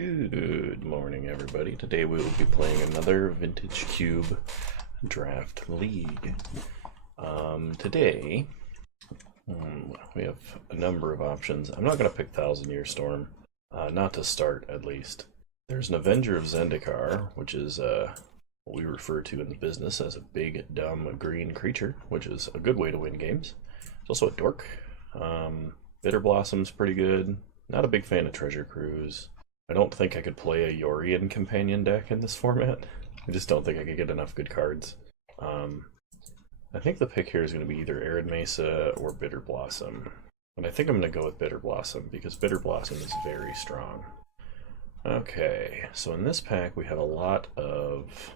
Good morning, everybody. Today we will be playing another Vintage Cube Draft League. Today, we have a number of options. I'm not going to pick Thousand Year Storm, not to start at least. There's an Avenger of Zendikar, which is what we refer to in the business as a big, dumb, green creature, which is a good way to win games. There's also a Dork. Bitter Blossom's pretty good. Not a big fan of Treasure Cruise. I don't think I could play a Yorian companion deck in this format. I just don't think I could get enough good cards. I think the pick here is going to be either Arid Mesa or Bitter Blossom. And I think I'm going to go with Bitter Blossom because Bitter Blossom is very strong. Okay, so in this pack we have a lot of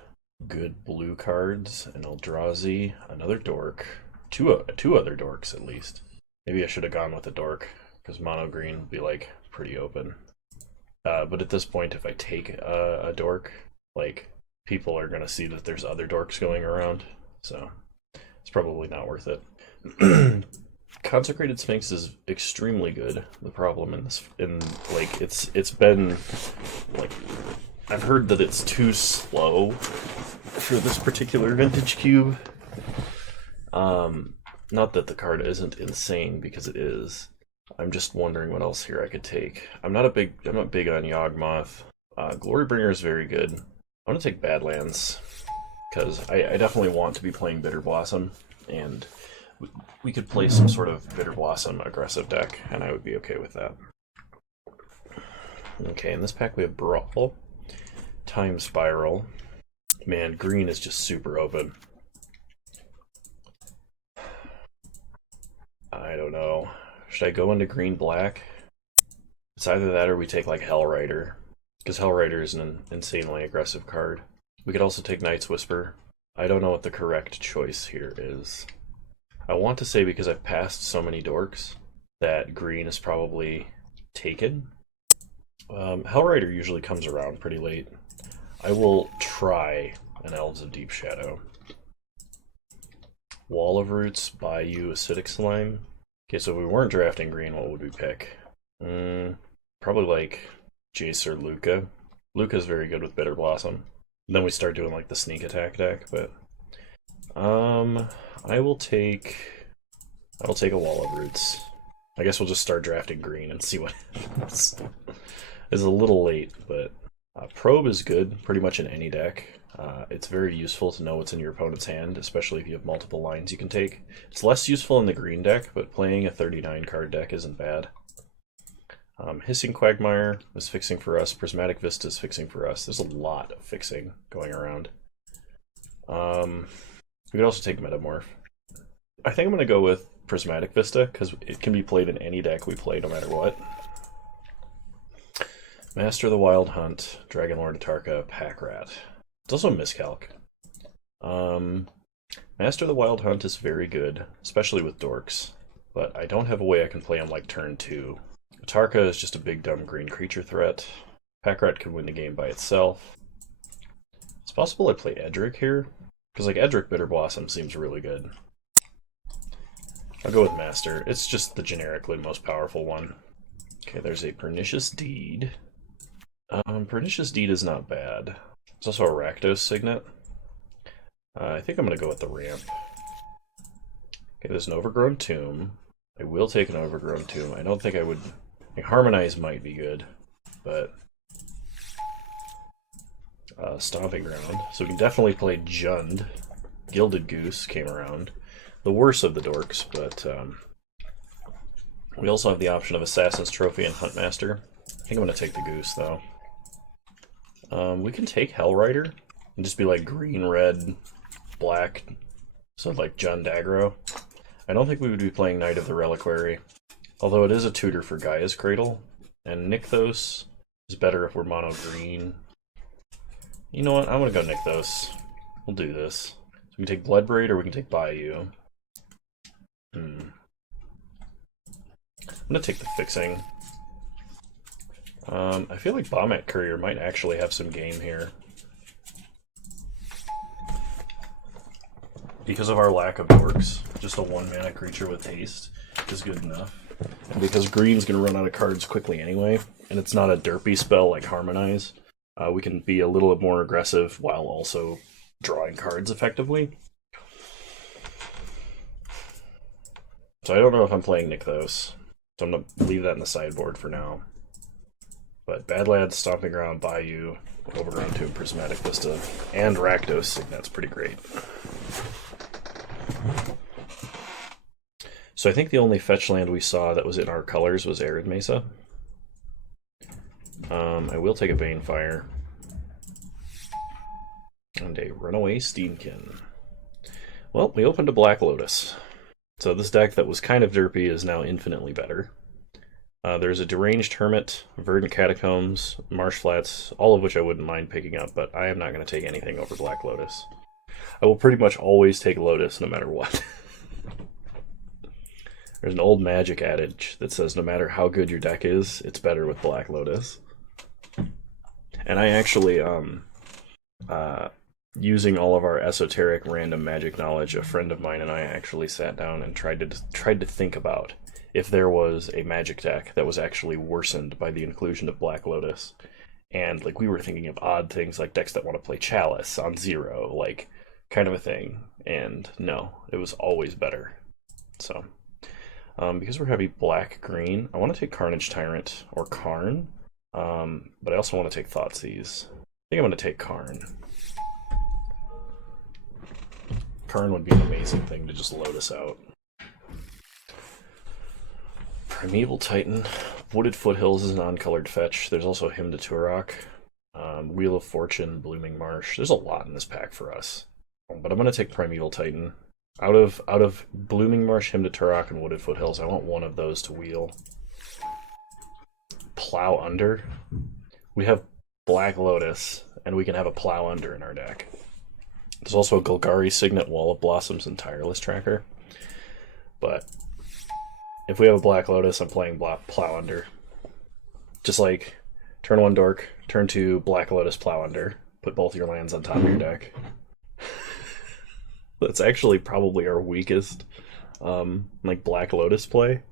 good blue cards, an Eldrazi, another Dork, two other Dorks at least. Maybe I should have gone with a Dork because mono green would be like pretty open. But at this point, if I take a Dork, like, people are going to see that there's other Dorks going around, so it's probably not worth it. Consecrated Sphinx is extremely good. The problem it's been, like, I've heard that it's too slow for this particular Vintage Cube. Not that the card isn't insane, because it is. I'm just wondering what else here I could take. I'm not big on Yawgmoth. Glorybringer is very good. I'm gonna take Badlands because I definitely want to be playing Bitter Blossom, and we could play some sort of Bitter Blossom aggressive deck, and I would be okay with that. Okay, in this pack we have Brawl, Time Spiral. Man, green is just super open. I don't know. Should I go into green-black? It's either that or we take, like, Hellrider, because Hellrider is an insanely aggressive card. We could also take Night's Whisper. I don't know what the correct choice here is. I want to say, because I've passed so many Dorks, that green is probably taken. Hellrider usually comes around pretty late. I will try an Elves of Deep Shadow. Wall of Roots, Bayou, Acidic Slime. Okay, so if we weren't drafting green, what would we pick? Probably like Jace or Luca. Luca's very good with Bitter Blossom. And then we start doing like the sneak attack deck, but I will take a Wall of Roots. I guess we'll just start drafting green and see what happens. It's a little late, but Probe is good pretty much in any deck. It's very useful to know what's in your opponent's hand, especially if you have multiple lines you can take. It's less useful in the green deck, but playing a 39 card deck isn't bad. Hissing Quagmire is fixing for us. Prismatic Vista is fixing for us. There's a lot of fixing going around. We could also take Metamorph. I think I'm going to go with Prismatic Vista, because it can be played in any deck we play no matter what. Master of the Wild Hunt, Dragonlord Atarka, Pack Rat. It's also a miscalc. Master of the Wild Hunt is very good, especially with Dorks, but I don't have a way I can play him like turn 2. Atarka is just a big dumb green creature threat. Pack Rat can win the game by itself. It's possible I play Edric here, because like Edric Bitter Blossom seems really good. I'll go with Master. It's just the generically most powerful one. Okay, there's a Pernicious Deed. Pernicious Deed is not bad. There's also a Rakdos Signet. I think I'm going to go with the ramp. Okay, there's an Overgrown Tomb. I will take an Overgrown Tomb. I don't think I would... Like, Harmonize might be good, but... Stomping Ground. So we can definitely play Jund. Gilded Goose came around. The worst of the Dorks, but... we also have the option of Assassin's Trophy and Huntmaster. I think I'm going to take the Goose, though. We can take Hellrider and just be like green, red, black, so like Jund aggro. I don't think we would be playing Knight of the Reliquary, although it is a tutor for Gaia's Cradle, and Nykthos is better if we're mono green. You know what? I'm gonna go Nykthos. We'll do this. So we can take Bloodbraid or we can take Bayou. I'm gonna take the fixing. I feel like Bombat Courier might actually have some game here. Because of our lack of Dorks, just a 1-mana creature with haste is good enough. And because green's going to run out of cards quickly anyway, and it's not a derpy spell like Harmonize, we can be a little bit more aggressive while also drawing cards effectively. So I don't know if I'm playing Nykthos, so I'm going to leave that in the sideboard for now. But Badlands, Stomping Ground, Bayou, Overgrown Tomb, Prismatic Vista, and Rakdos, that's pretty great. So I think the only fetch land we saw that was in our colors was Arid Mesa. I will take a Banefire. And a Runaway Steamkin. Well, we opened a Black Lotus. So this deck that was kind of derpy is now infinitely better. There's a Deranged Hermit, Verdant Catacombs, Marsh Flats, all of which I wouldn't mind picking up, but I am not going to take anything over Black Lotus. I will pretty much always take Lotus no matter what. There's an old Magic adage that says no matter how good your deck is, it's better with Black Lotus. And I actually, using all of our esoteric random Magic knowledge, a friend of mine and I actually sat down and tried to think about if there was a Magic deck that was actually worsened by the inclusion of Black Lotus. And like we were thinking of odd things like decks that want to play Chalice on 0, like kind of a thing. And no, it was always better. So, because we're heavy black-green, I want to take Carnage Tyrant or Karn, but I also want to take Thoughtseize. I think I'm going to take Karn. Karn would be an amazing thing to just Lotus out. Primeval Titan. Wooded Foothills is an non-colored fetch. There's also Hymn to Turok. Wheel of Fortune, Blooming Marsh. There's a lot in this pack for us. But I'm going to take Primeval Titan. Out of Blooming Marsh, Hymn to Turok, and Wooded Foothills, I want one of those to wheel. Plow Under. We have Black Lotus, and we can have a Plow Under in our deck. There's also a Golgari Signet, Wall of Blossoms, and Tireless Tracker. But if we have a Black Lotus, I'm playing Plow Under. Just like turn 1 Dork, turn 2 Black Lotus, Plow Under. Put both your lands on top of your deck. That's actually probably our weakest like Black Lotus play.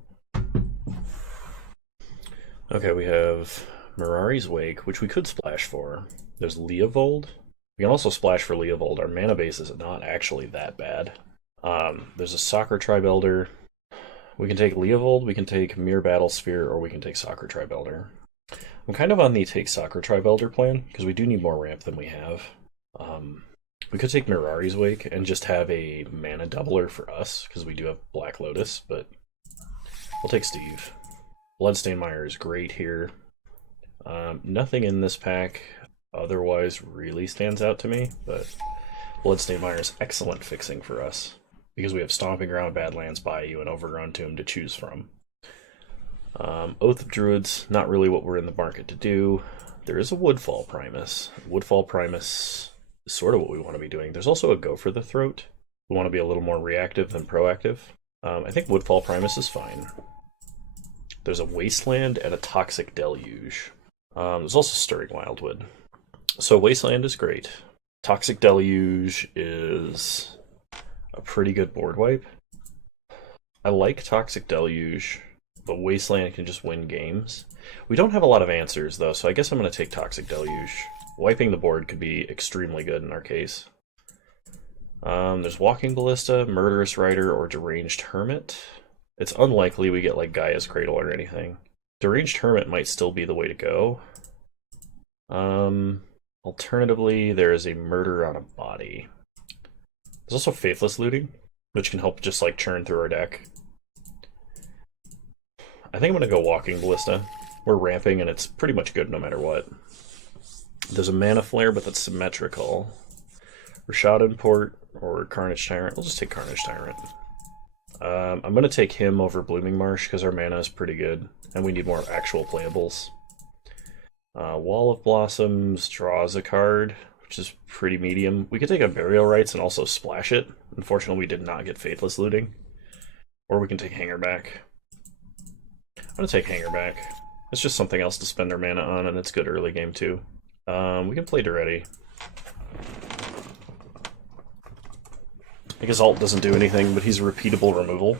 Okay, we have Mirari's Wake, which we could splash for. There's Leovold. We can also splash for Leovold. Our mana base is not actually that bad. There's a Soccer Tribe Elder. We can take Leovold, we can take Mirror Battle Sphere, or we can take Soccer Tribe Elder. I'm kind of on the take Soccer Tribe Elder plan, because we do need more ramp than we have. We could take Mirari's Wake and just have a mana doubler for us, because we do have Black Lotus, but we'll take Steve. Bloodstained Mire is great here. Nothing in this pack otherwise really stands out to me, but Bloodstained Mire is excellent fixing for us, because we have Stomping Ground, Badlands, Bayou, and Overgrown Tomb to choose from. Oath of Druids, not really what we're in the market to do. There is a Woodfall Primus. Woodfall Primus is sort of what we want to be doing. There's also a Go for the Throat. We want to be a little more reactive than proactive. I think Woodfall Primus is fine. There's a Wasteland and a Toxic Deluge. There's also Stirring Wildwood. So Wasteland is great. Toxic Deluge is a pretty good board wipe. I like Toxic Deluge, but Wasteland can just win games. We don't have a lot of answers, though, so I guess I'm going to take Toxic Deluge. Wiping the board could be extremely good in our case. There's Walking Ballista, Murderous Rider, or Deranged Hermit. It's unlikely we get like Gaia's Cradle or anything. Deranged Hermit might still be the way to go. Alternatively, there is a Murder on a Body. There's also Faithless Looting, which can help just like churn through our deck. I think I'm going to go Walking Ballista. We're ramping and it's pretty much good no matter what. There's a Mana Flare, but that's symmetrical. Rashad Import or Carnage Tyrant. We'll just take Carnage Tyrant. I'm going to take him over Blooming Marsh because our mana is pretty good and we need more actual playables. Wall of Blossoms draws a card, which is pretty medium. We could take a Burial Rites and also splash it. Unfortunately, we did not get Faithless Looting. Or we can take Hangerback. I'm going to take Hangerback. It's just something else to spend our mana on, and it's good early game too. We can play Duretti. I guess Alt doesn't do anything, but he's a repeatable removal.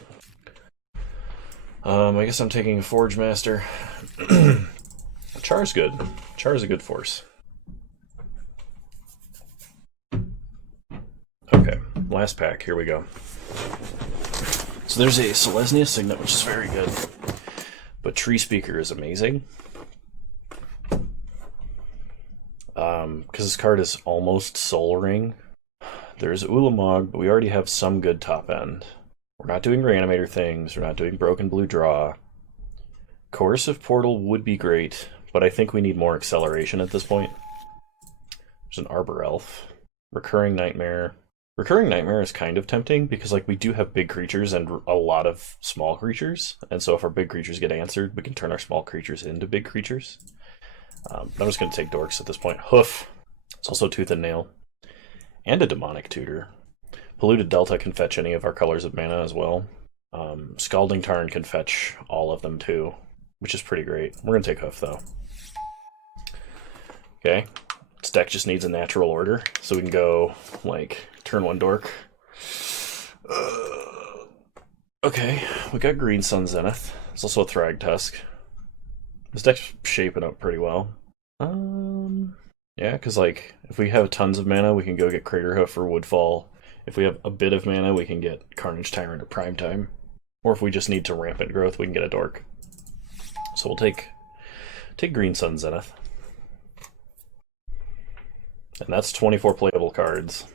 I guess I'm taking a Forge Master. Char's good. Char's a good force. Okay, last pack. Here we go. So there's a Selesnya Signet, which is very good. But Tree Speaker is amazing. Because this card is almost Soul Ring. There's Ulamog, but we already have some good top end. We're not doing Reanimator things. We're not doing Broken Blue Draw. Coercive Portal would be great, but I think we need more acceleration at this point. There's an Arbor Elf. Recurring Nightmare. Recurring Nightmare is kind of tempting because like we do have big creatures and a lot of small creatures, and so if our big creatures get answered, we can turn our small creatures into big creatures. I'm just going to take Dorks at this point. Hoof. It's also Tooth and Nail. And a Demonic Tutor. Polluted Delta can fetch any of our colors of mana as well. Scalding Tarn can fetch all of them too, which is pretty great. We're going to take Hoof though. Okay. This deck just needs a natural order, so we can go like turn 1 Dork. Okay, we got Green Sun Zenith. There's also a Thrag Tusk. This deck's shaping up pretty well. Yeah, because like if we have tons of mana, we can go get Craterhoof or Woodfall. If we have a bit of mana, we can get Carnage Tyrant or Primetime. Or if we just need to rampant growth, we can get a Dork. So we'll take Green Sun Zenith. And that's 24 playable cards.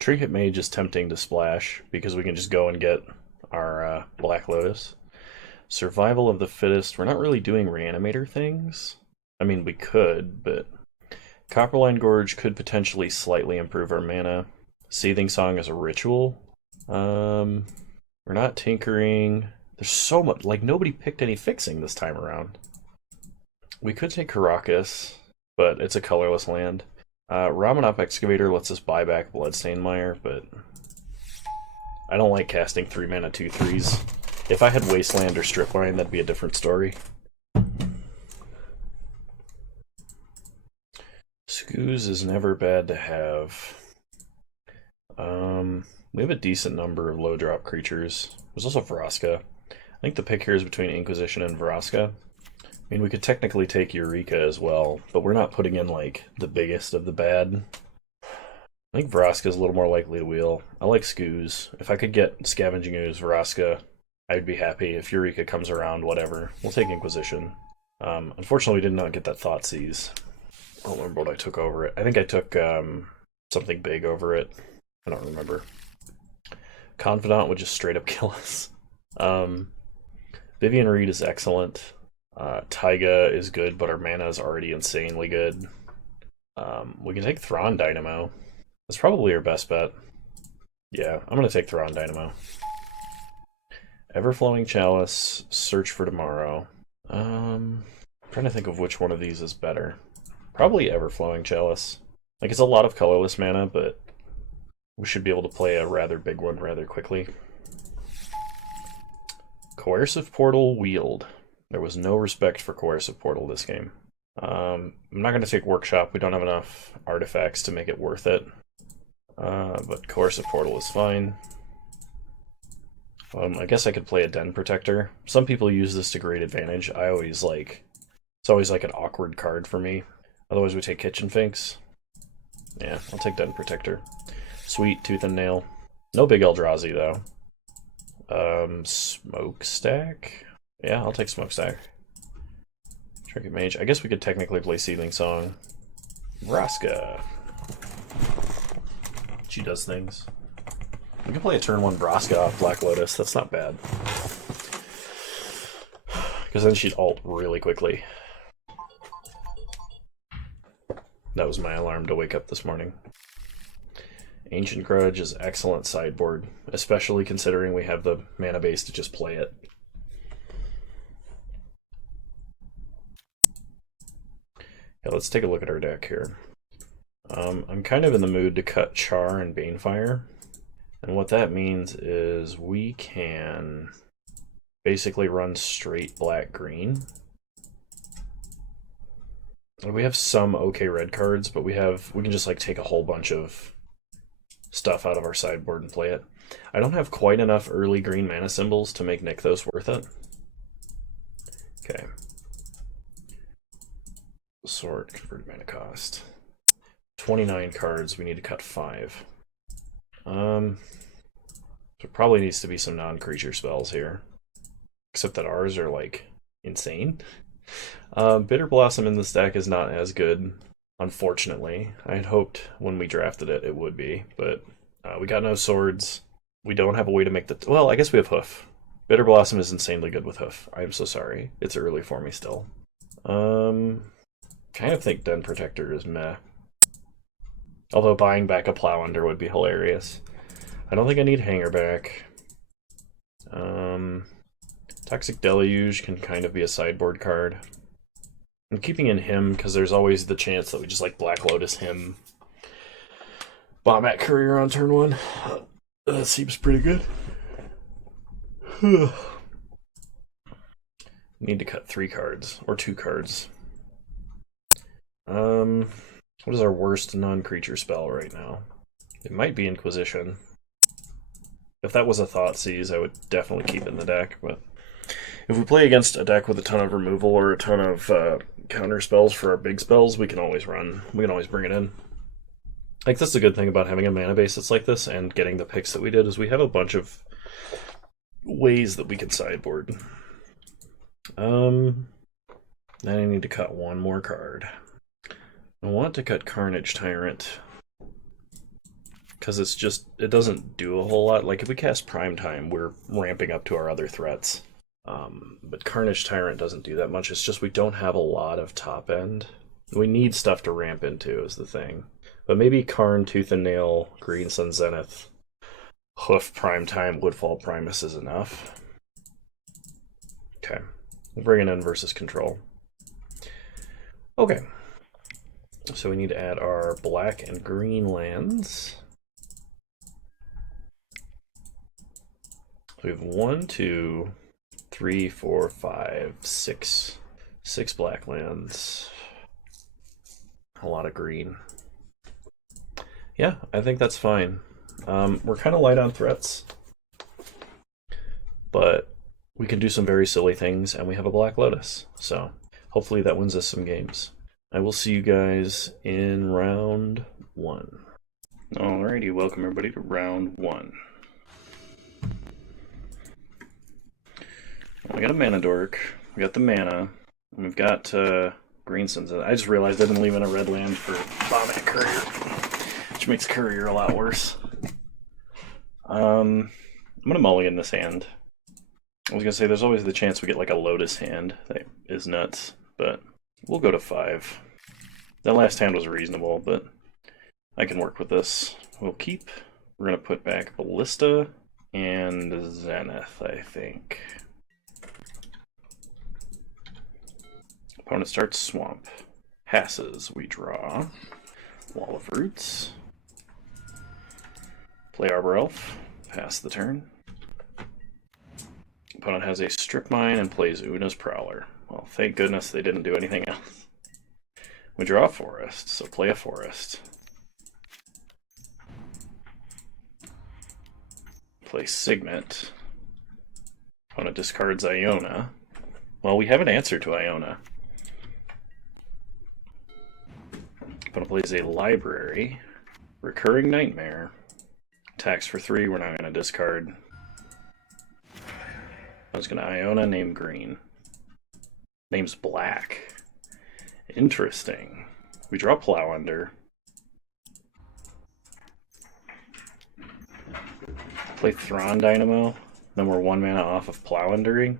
Trinket Mage is tempting to splash because we can just go and get our Black Lotus. Survival of the Fittest. We're not really doing Reanimator things. I mean, we could, but Copperline Gorge could potentially slightly improve our mana. Seething Song is a ritual. We're not tinkering. There's so much. Like, nobody picked any fixing this time around. We could take Caracas, but it's a colorless land. Ramanop Excavator lets us buy back Bloodstained Mire, but I don't like casting 3 mana 2/3s. If I had Wasteland or Stripline, that'd be a different story. Skoos is never bad to have. We have a decent number of low drop creatures. There's also Vraska. I think the pick here is between Inquisition and Vraska. I mean, we could technically take Eureka as well, but we're not putting in, like, the biggest of the bad. I think Vraska's a little more likely to wheel. I like Skoos. If I could get Scavenging Ooze, Vraska, I'd be happy. If Eureka comes around, whatever. We'll take Inquisition. Unfortunately, we did not get that Thoughtseize. I don't remember what I took over it. I think I took something big over it. I don't remember. Confidant would just straight up kill us. Vivian Reed is excellent. Taiga is good, but our mana is already insanely good. We can take Thrawn Dynamo. That's probably our best bet. Yeah, I'm going to take Thrawn Dynamo. Everflowing Chalice, Search for Tomorrow. I'm trying to think of which one of these is better. Probably Everflowing Chalice. Like, it's a lot of colorless mana, but we should be able to play a rather big one rather quickly. Coercive Portal Wield. There was no respect for Coercive Portal this game. I'm not going to take Workshop. We don't have enough artifacts to make it worth it. But Coercive Portal is fine. I guess I could play a Den Protector. Some people use this to great advantage. It's always like an awkward card for me. Otherwise we take Kitchen Finks. Yeah, I'll take Den Protector. Sweet, Tooth and Nail. No big Eldrazi though. Smokestack? Yeah, I'll take Smokestack. Trinket Mage. I guess we could technically play Seething Song. Vraska. She does things. We can play a turn 1 Vraska off Black Lotus. That's not bad. Because then she'd ult really quickly. That was my alarm to wake up this morning. Ancient Grudge is excellent sideboard, especially considering we have the mana base to just play it. Yeah, let's take a look at our deck here. I'm kind of in the mood to cut Char and Banefire. And what that means is we can basically run straight black-green. We have some okay red cards, but we can just like take a whole bunch of stuff out of our sideboard and play it. I don't have quite enough early green mana symbols to make Nykthos worth it. Okay. Sort, convert mana cost. 29 cards, we need to cut 5. There probably needs to be some non-creature spells here. Except that ours are, like, insane. Bitter Blossom in this deck is not as good, unfortunately. I had hoped when we drafted it, it would be, but we got no swords. We don't have a way to make the... Well, I guess we have Hoof. Bitter Blossom is insanely good with Hoof. I am so sorry. It's early for me still. Kind of think Den Protector is meh. Although buying back a Plow Under would be hilarious. I don't think I need Hanger back. Toxic Deluge can kind of be a sideboard card. I'm keeping in him because there's always the chance that we just like Black Lotus him. Bombat Courier on turn 1. That seems pretty good. Need to cut 3 cards, or 2 cards. What is our worst non-creature spell right now? It might be Inquisition. If that was a Thoughtseize, I would definitely keep it in the deck, but if we play against a deck with a ton of removal or a ton of counter spells for our big spells, we can always bring it in. Like, that's the good thing about having a mana base that's like this and getting the picks that we did, is we have a bunch of ways that we can sideboard. Then I need to cut 1 more card. I want to cut Carnage Tyrant, because it doesn't do a whole lot. Like, if we cast Prime Time, we're ramping up to our other threats. But Carnage Tyrant doesn't do that much. It's just we don't have a lot of top end. We need stuff to ramp into is the thing. But maybe Karn, Tooth and Nail, Green Sun Zenith, Hoof, Prime Time, Woodfall Primus is enough. Okay. We'll bring it in versus control. Okay. So we need to add our black and green lands. So we have 1, 2, 3, 4, 5, 6. 6 black lands. A lot of green. Yeah, I think that's fine. We're kind of light on threats, but we can do some very silly things, and we have a Black Lotus. So hopefully that wins us some games. I will see you guys in round 1. Alrighty, welcome everybody to round 1. We got a Mana Dork, we got the mana, and we've got Green Suns. I just realized I didn't leave in a red land for Bombat Courier, which makes Courier a lot worse. I'm gonna mulligan this hand. I was gonna say there's always the chance we get like a Lotus hand that is nuts, but we'll go to 5. That last hand was reasonable, but I can work with this. We'll keep. We're gonna put back Ballista and Zenith, I think. Opponent starts Swamp. Passes, we draw. Wall of Roots. Play Arbor Elf. Pass the turn. Opponent has a Strip Mine and plays Una's Prowler. Well, thank goodness they didn't do anything else. We draw a Forest, so play a Forest. Play Signet. Opponent discards Iona. Well, we have an answer to Iona. Opponent plays a Library. Recurring Nightmare. Attacks for 3, we're not going to discard. I was going to Iona, name green. Name's black. Interesting. We draw Plow Under. Play Thrawn Dynamo. Then we're 1 mana off of Plow Undering.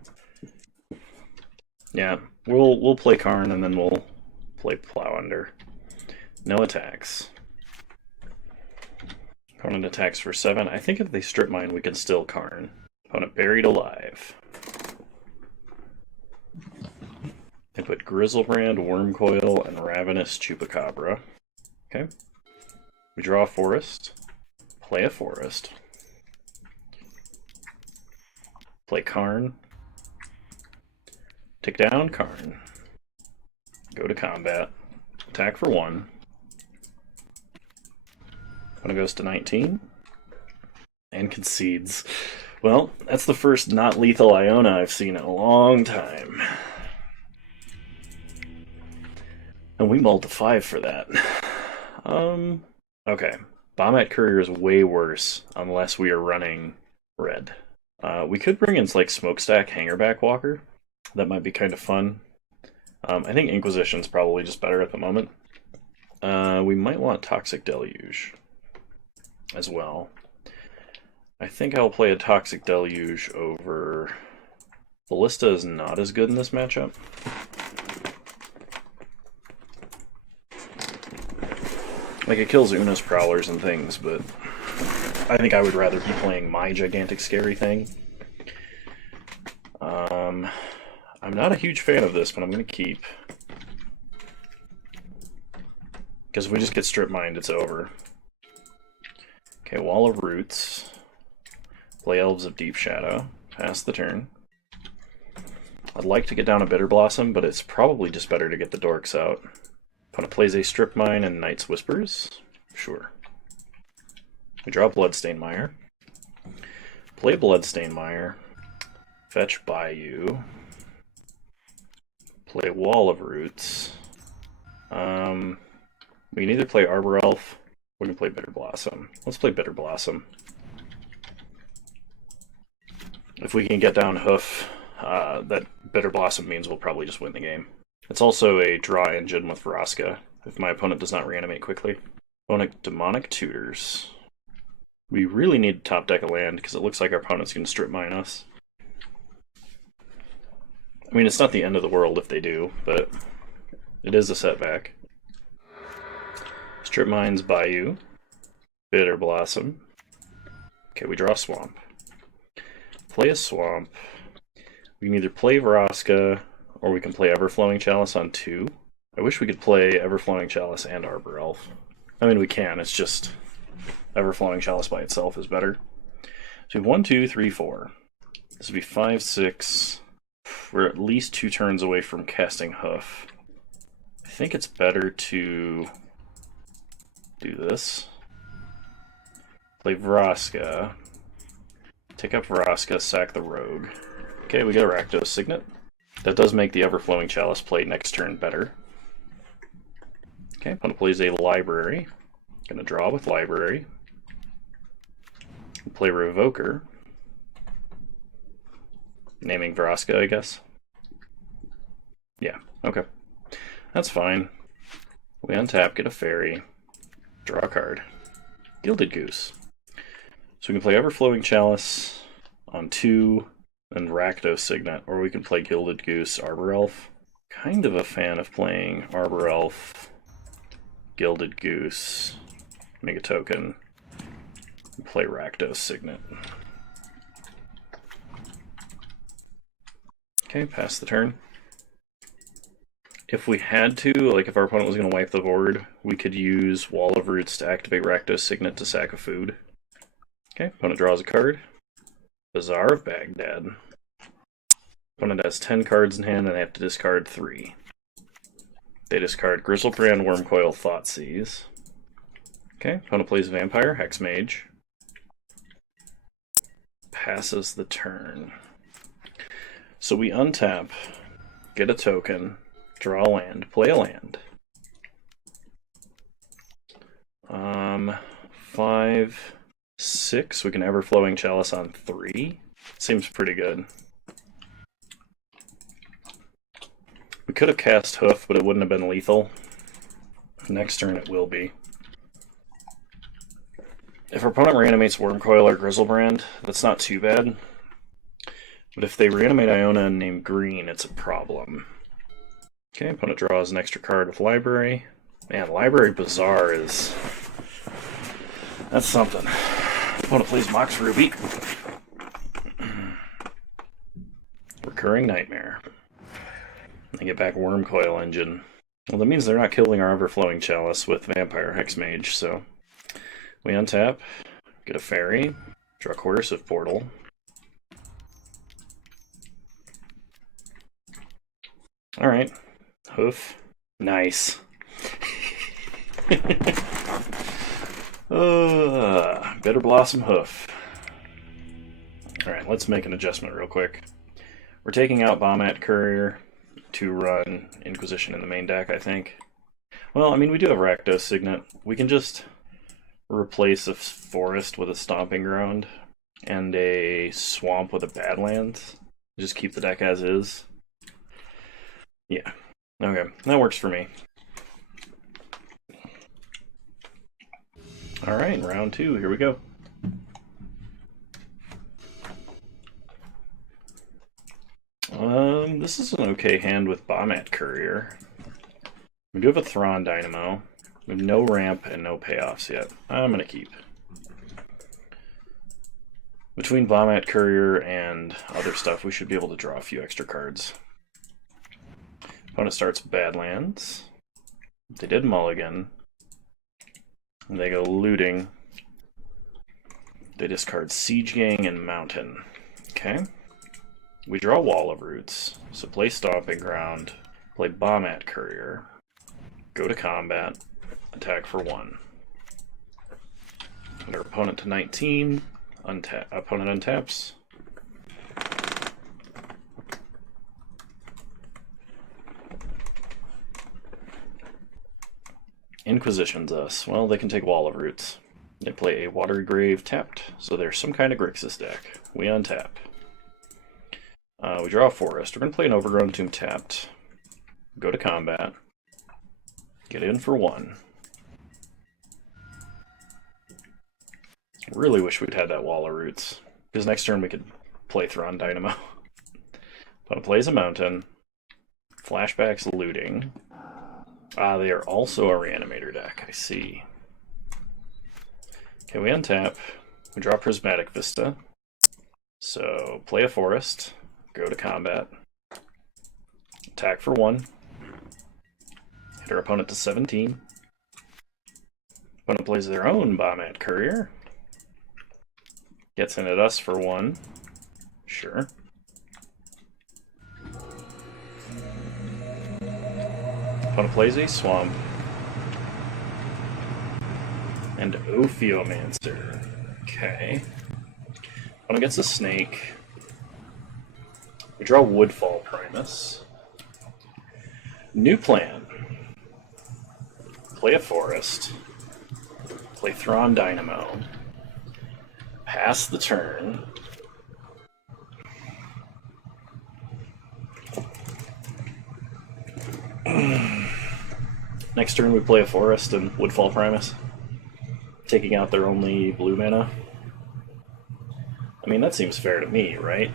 Yeah, we'll play Karn and then we'll play Plow Under. No attacks. Opponent attacks for 7. I think if they Strip Mine, we can still Karn. Opponent Buried Alive. I put Grizzlebrand, Wormcoil, and Ravenous Chupacabra. Okay. We draw a Forest. Play a Forest. Play Karn. Take down Karn. Go to combat. Attack for 1. Opponent goes to 19. And concedes. Well, that's the first not lethal Iona I've seen in a long time. And we mulled to 5 for that. Okay. Bombat Courier is way worse unless we are running red. We could bring in like Smokestack Hangerback Walker. That might be kind of fun. I think Inquisition's probably just better at the moment. We might want Toxic Deluge as well. I think I'll play a Toxic Deluge over... Ballista is not as good in this matchup. Like, it kills Una's Prowlers and things, but I think I would rather be playing my Gigantic Scary Thing. I'm not a huge fan of this, but I'm going to keep. Because if we just get Strip Mined, it's over. Okay, Wall of Roots. Play Elves of Deep Shadow. Pass the turn. I'd like to get down a Bitter Blossom, but it's probably just better to get the Dorks out. Opponent plays a Strip Mine and Night's Whispers. Sure. We draw Bloodstained Mire. Play Bloodstained Mire. Fetch Bayou. Play Wall of Roots. We can either play Arbor Elf, or we can play Bitter Blossom. Let's play Bitter Blossom. If we can get down Hoof, that Bitter Blossom means we'll probably just win the game. It's also a draw engine with Vraska, if my opponent does not reanimate quickly. Opponent Demonic Tutors. We really need to top deck a land, because it looks like our opponent's going to strip mine us. I mean, it's not the end of the world if they do, but it is a setback. Strip Mines Bayou. Bitter Blossom. Okay, we draw Swamp. Play a Swamp. We can either play Vraska, or we can play Everflowing Chalice on 2. I wish we could play Everflowing Chalice and Arbor Elf. I mean, we can, it's just Everflowing Chalice by itself is better. So we have 1, 2, 3, 4. This would be 5, 6. We're at least 2 turns away from casting Hoof. I think it's better to do this. Play Vraska. Take up Vraska, sack the Rogue. Okay, we get a Rakdos Signet. That does make the Everflowing Chalice play next turn better. Okay, opponent plays a Library. Gonna draw with Library. Play Revoker. Naming Vraska, I guess. Yeah, okay. That's fine. We untap, get a fairy, draw a card. Gilded Goose. So we can play Everflowing Chalice on 2 and Rakdos Signet, or we can play Gilded Goose, Arbor Elf. Kind of a fan of playing Arbor Elf, Gilded Goose, make a token, and play Rakdos Signet. Okay, pass the turn. If we had to, like if our opponent was going to wipe the board, we could use Wall of Roots to activate Rakdos Signet to sack a food. Okay, opponent draws a card. Bazaar of Baghdad. Opponent has 10 cards in hand and they have to discard 3. They discard Grizzlebrand, Wormcoil, Thoughtseize. Okay, opponent plays Vampire, Hexmage. Passes the turn. So we untap, get a token, draw a land, play a land. 5, 6, we can Everflowing Chalice on 3. Seems pretty good. We could have cast Hoof, but it wouldn't have been lethal. Next turn it will be. If our opponent reanimates Wormcoil or Grizzlebrand, that's not too bad. But if they reanimate Iona and name green, it's a problem. Okay, opponent draws an extra card with Library. Man, Library Bazaar is... that's something. Opponent plays Mox Ruby. Recurring Nightmare. They get back Wormcoil Engine. Well, that means they're not killing our Everflowing Chalice with Vampire Hexmage, so... we untap, get a fairy, draw a Coercive Portal. Alright, Hoof. Nice. Bitter Blossom Hoof. Alright, let's make an adjustment real quick. We're taking out Bombat Courier to run Inquisition in the main deck, I think. Well, I mean, we do have Rakdos Signet. We can just replace a forest with a Stomping Ground and a swamp with a Badlands. Just keep the deck as is. Yeah. Okay, that works for me. Alright, round 2, here we go. This is an okay hand with Bombat Courier. We do have a Thrawn Dynamo. We have no ramp and no payoffs yet. I'm gonna keep. Between Bombat Courier and other stuff, we should be able to draw a few extra cards. Opponent starts Badlands. They did mulligan. And they go looting. They discard Siege Gang and Mountain. Okay. We draw Wall of Roots. So play Stomping Ground, play Bombat Courier, go to combat, attack for 1. And our opponent to 19, opponent untaps. Inquisitions us. Well, they can take Wall of Roots. They play a Watery Grave tapped, so there's some kind of Grixis deck. We untap. We draw a forest. We're going to play an Overgrown Tomb tapped. Go to combat. Get in for 1. Really wish we'd had that Wall of Roots, because next turn we could play Thrawn Dynamo. Opponent plays a Mountain. Flashbacks looting. They are also a Reanimator deck, I see. Okay, we untap. We draw Prismatic Vista. So, play a forest. Go to combat. Attack for 1. Hit our opponent to 17. Opponent plays their own Bombat Courier. Gets in at us for 1. Sure. Opponent plays a Swamp. And Ophiomancer. Okay. Opponent gets a Snake. We draw Woodfall Primus. New plan. Play a forest. Play Thrawn Dynamo. Pass the turn. Next turn we play a forest and Woodfall Primus, taking out their only blue mana. I mean, that seems fair to me, right?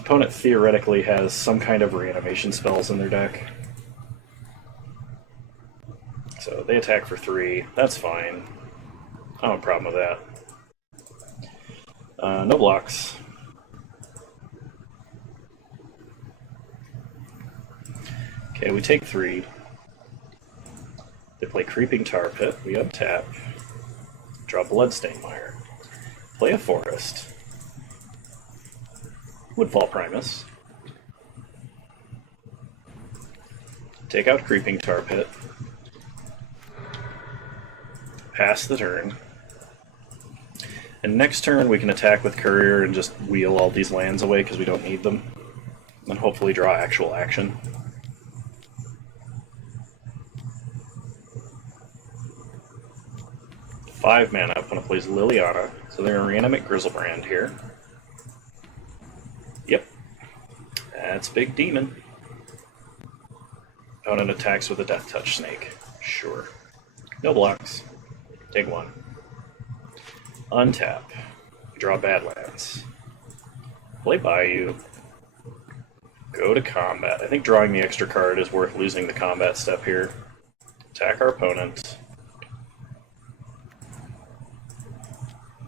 Opponent theoretically has some kind of reanimation spells in their deck. So they attack for 3. That's fine. I don't have a problem with that. No blocks. Okay, we take 3. They play Creeping Tar Pit. We untap. Draw Bloodstained Mire. Play a forest. Woodfall Primus. Take out Creeping Tar Pit. Pass the turn. And next turn we can attack with Courier and just wheel all these lands away because we don't need them. And hopefully draw actual action. Five mana, opponent plays Liliana, so they're going to reanimate Grizzlebrand here. Yep. That's Big Demon. Opponent attacks with a Death Touch Snake. Sure. No blocks. Take 1. Untap. Draw Badlands. Play Bayou. Go to combat. I think drawing the extra card is worth losing the combat step here. Attack our opponent.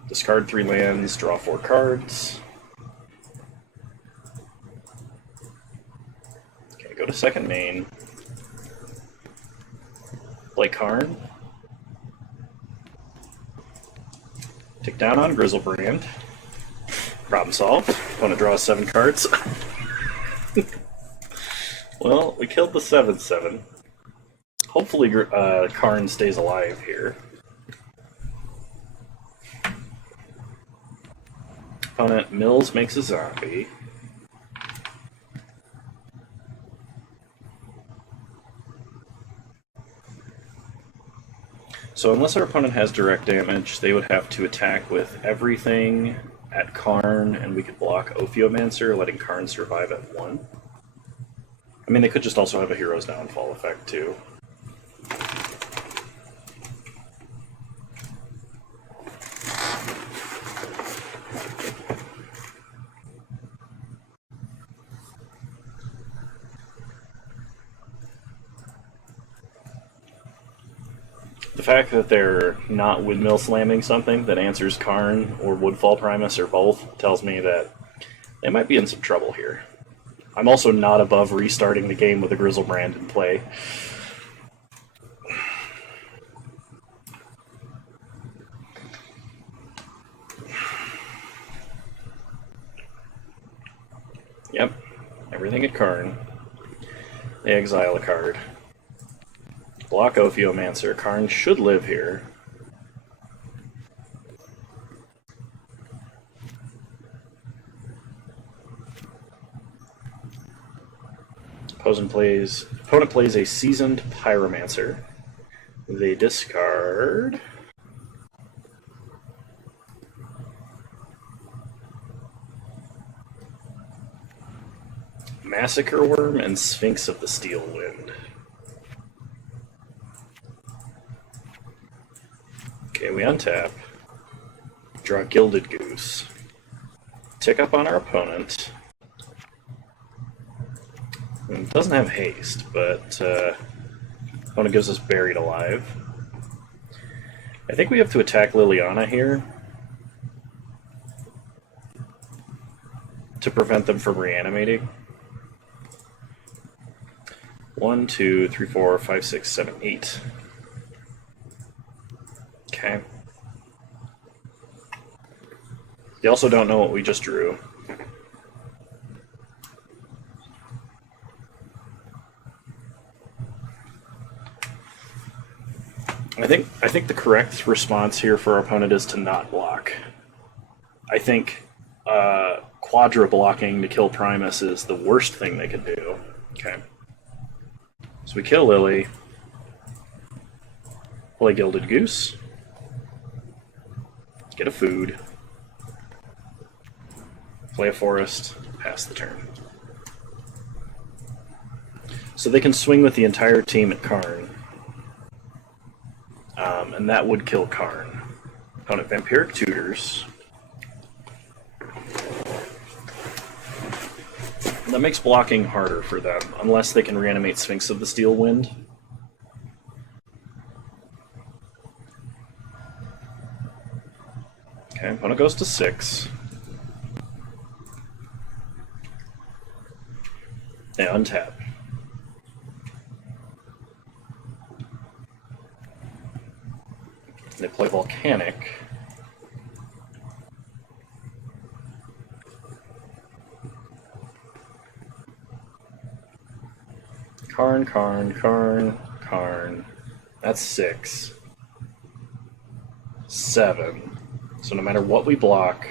Discard 3 lands, draw 4 cards. Okay, go to second main. Play Karn. Take down on Grizzlebrand. Problem solved. Want to draw 7 cards? Well, we killed the 7/7. Hopefully Karn stays alive here. opponent mills, makes a zombie. So unless our opponent has direct damage, they would have to attack with everything at Karn, and we could block Ophiomancer, letting Karn survive at 1. I mean, they could just also have a Hero's Downfall effect, too. The fact that they're not windmill slamming something that answers Karn or Woodfall Primus or both tells me that they might be in some trouble here. I'm also not above restarting the game with a Grizzlebrand in play. Yep, everything at Karn. They exile a card. Block Ophiomancer. Karn should live here. Opponent plays a Seasoned Pyromancer. They discard Massacre Worm and Sphinx of the Steel Wind. Okay, we untap. Draw Gilded Goose. Tick up on our opponent. It doesn't have haste, but opponent gives us Buried Alive. I think we have to attack Liliana here to prevent them from reanimating. 1, 2, 3, 4, 5, 6, 7, 8. Okay. They also don't know what we just drew. I think the correct response here for our opponent is to not block. I think quadra blocking to kill Primus is the worst thing they could do. Okay. So we kill Lily. Play Gilded Goose. Get a food. Play a forest. Pass the turn. So they can swing with the entire team at Karn. And that would kill Karn. Opponent Vampiric Tutors. That makes blocking harder for them, unless they can reanimate Sphinx of the Steel Wind. Okay, opponent goes to 6. They untap. They play Volcanic. Karn, Karn, Karn, Karn. That's 6. 7. So no matter what we block,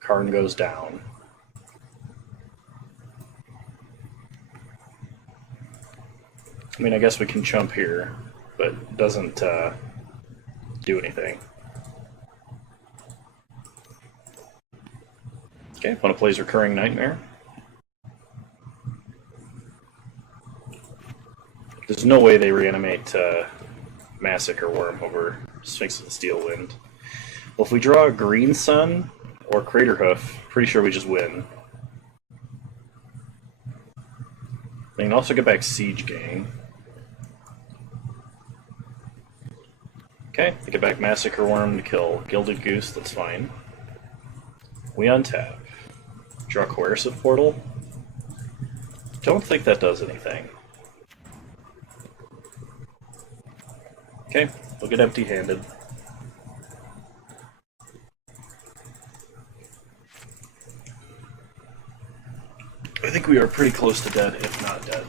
Karn goes down. I mean, I guess we can chump here, but it doesn't do anything. Okay, opponent plays Recurring Nightmare. There's no way they reanimate Massacre Worm over Sphinx of the Steel Wind. Well, if we draw a Green Sun or Crater Hoof, pretty sure we just win. They can also get back Siege Gang. Okay, they get back Massacre Worm to kill Gilded Goose, that's fine. We untap. Draw Coercive Portal. Don't think that does anything. Okay, we'll get empty-handed. I think we are pretty close to dead, if not dead.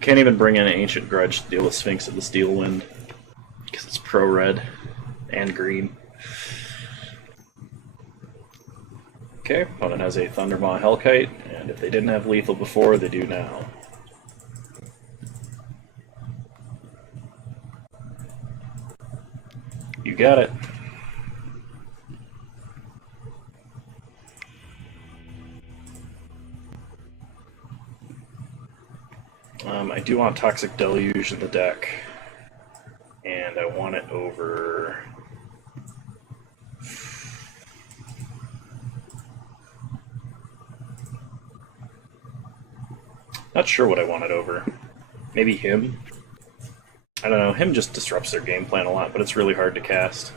Can't even bring in an Ancient Grudge to deal with Sphinx of the Steel Wind, because it's pro-red and green. Okay, opponent has a Thundermaw Hellkite, and if they didn't have lethal before, they do now. You got it. I do want Toxic Deluge in the deck, and I want it over... Not sure what I want it over. Maybe him? I don't know, him just disrupts their game plan a lot, but it's really hard to cast.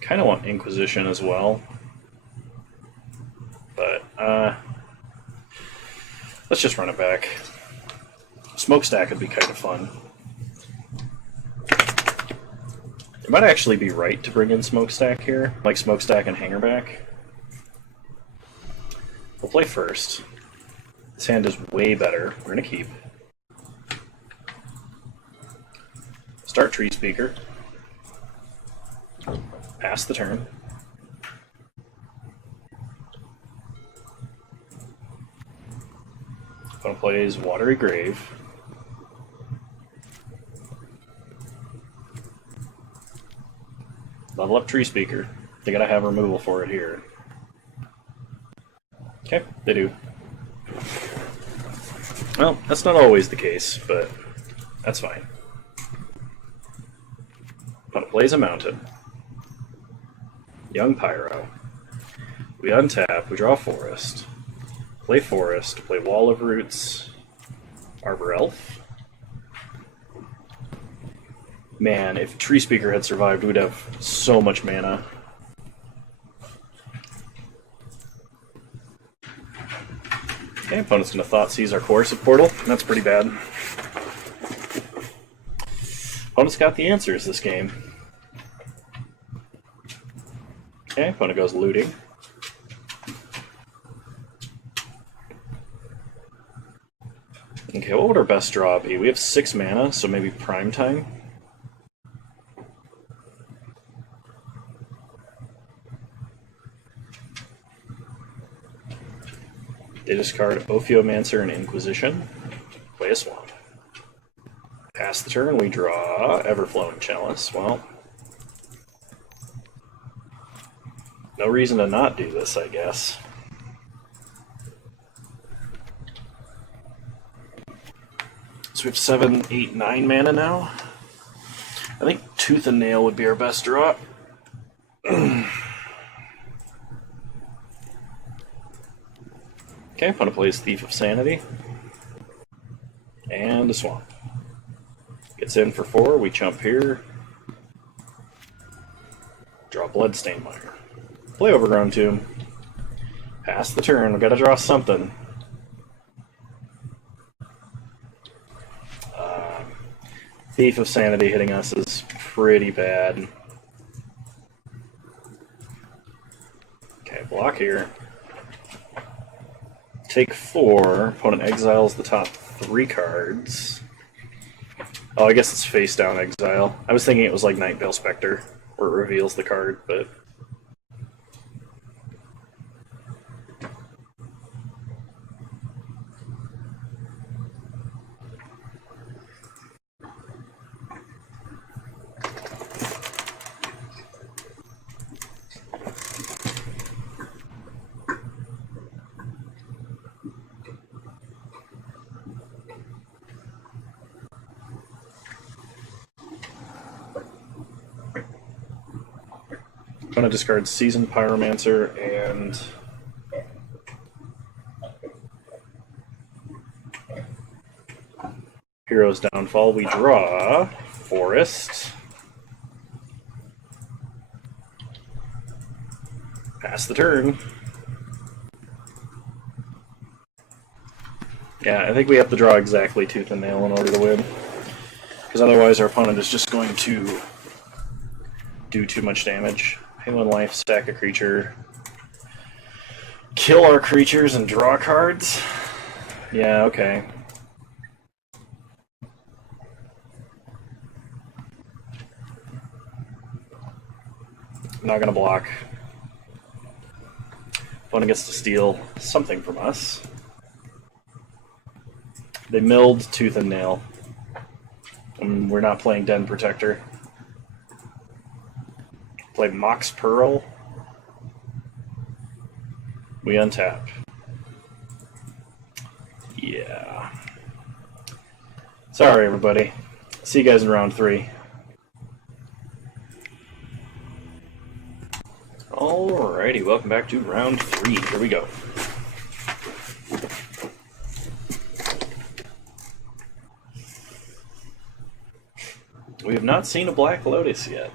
Kind of want Inquisition as well. But, let's just run it back. Smokestack would be kind of fun. It might actually be right to bring in Smokestack here, like Smokestack and Hangerback. We'll play first. This hand is way better. We're going to keep. Start Tree Speaker. Pass the turn. Opponent plays Watery Grave. Level up Tree Speaker. They gotta have removal for it here. Okay, they do. Well, that's not always the case, but that's fine. Opponent plays a Mountain. Young Pyro. We untap, we draw Forest. Play Forest, play Wall of Roots, Arbor Elf. Man, if Tree Speaker had survived, we'd have so much mana. Okay, opponent's gonna Thoughtseize our Coercive Portal, and that's pretty bad. Opponent's got the answers this game. Okay, opponent goes Looting. Okay, what would our best draw be? We have 6 mana, so maybe Prime Time. They discard Ophiomancer and Inquisition. Play a Swamp. Pass the turn, we draw Everflowing Chalice. Well, no reason to not do this, I guess. So we have 7, 8, 9 mana now. I think Tooth and Nail would be our best draw. Okay, opponent plays Thief of Sanity. And a Swamp. Gets in for 4, we chump here. Draw Bloodstained Mire. Play Overgrown Tomb. Pass the turn, we gotta draw something. Thief of Sanity hitting us is pretty bad. Okay, block here. Take 4. Opponent exiles the top 3 cards. Oh, I guess it's face down exile. I was thinking it was like Nightveil Spectre, where it reveals the card, but... I'm going to discard Seasoned Pyromancer and Hero's Downfall. We draw Forest. Pass the turn. Yeah, I think we have to draw exactly Tooth and Nail in order to win. Because otherwise our opponent is just going to do too much damage. Pay 1 life, stack a creature, kill our creatures, and draw cards. Yeah, okay. I'm not gonna block. Opponent gets to steal something from us. They milled Tooth and Nail. And we're not playing Den Protector. Play Mox Pearl. We untap. Yeah. Sorry, everybody. See you guys in round 3. Alrighty, welcome back to round 3. Here we go. We have not seen a Black Lotus yet,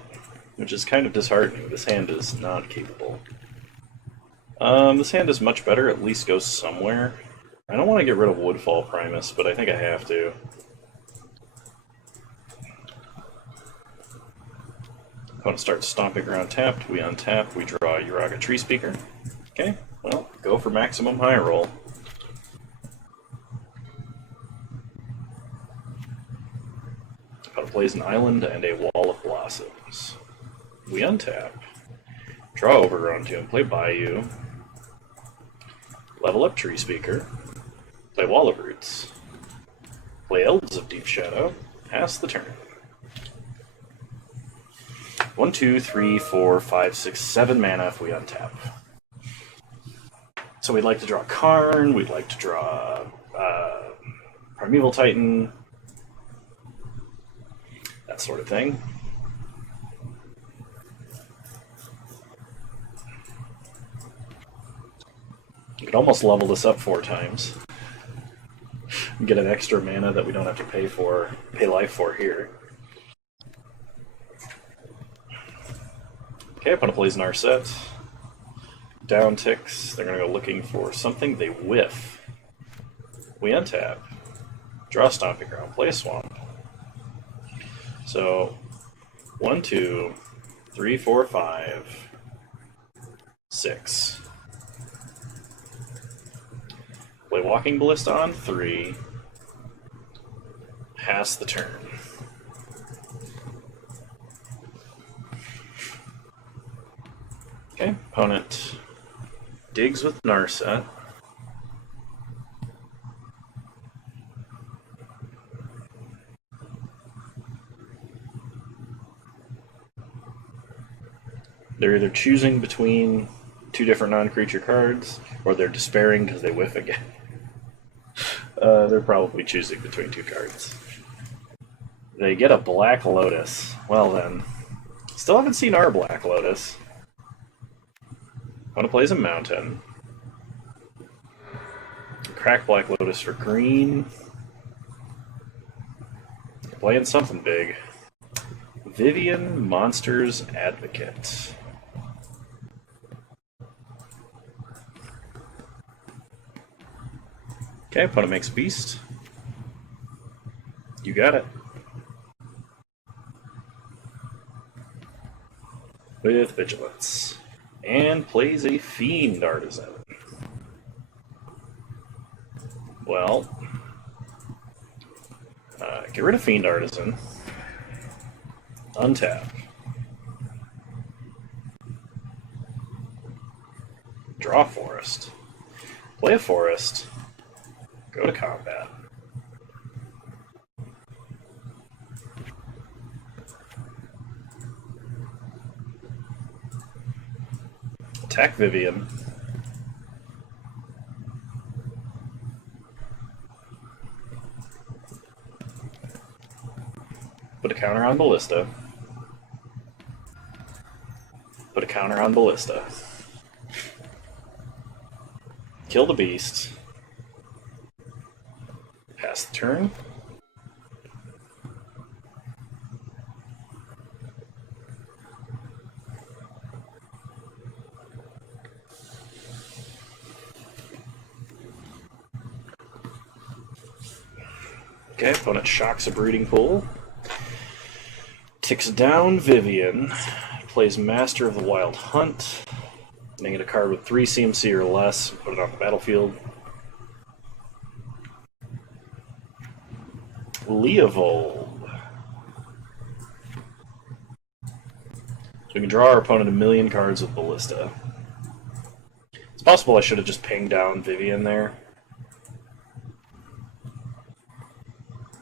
which is kind of disheartening. This hand is not capable. This hand is much better, at least goes somewhere. I don't want to get rid of Woodfall Primus, but I think I have to. Opponent starts stomping around tapped, we untap, we draw Uraga Tree Speaker. Okay, well, go for maximum high roll. Opponent plays an island and a Wall of Blossoms. We untap. Draw Overgrown Tomb, play Bayou. Level up Tree Speaker. Play Wall of Roots. Play Elves of Deep Shadow. Pass the turn. 1, 2, 3, 4, 5, 6, 7 mana if we untap. So we'd like to draw Karn, we'd like to draw Primeval Titan, that sort of thing. We could almost level this up 4 times and get an extra mana that we don't have to pay life for here. Okay, opponent plays Narset. Down ticks. They're going to go looking for something. They whiff. We untap. Draw Stomping Ground. Play a Swamp. So, 1, 2, 3, 4, 5, 6. Play Walking Ballista on 3. Pass the turn. Okay, opponent digs with Narset. They're either choosing between 2 different non-creature cards, or they're despairing because they whiff again. They're probably choosing between 2 cards. They get a Black Lotus. Well then, still haven't seen our Black Lotus. Opponent plays a mountain. Crack Black Lotus for green. Playing something big. Vivian Monsters Advocate. Okay, opponent makes beast. You got it. With vigilance. And plays a Fiend Artisan. Well, get rid of Fiend Artisan. Untap. Draw Forest. Play a Forest. Go to combat. Attack Vivian. Put a counter on Ballista. Put a counter on Ballista. Kill the beast. Pass the turn. Okay, opponent shocks a Breeding Pool. Ticks down Vivian. Plays Master of the Wild Hunt. Then get a card with 3 CMC or less and put it on the battlefield. Leovold. So we can draw our opponent a million cards with Ballista. It's possible I should have just pinged down Vivian there.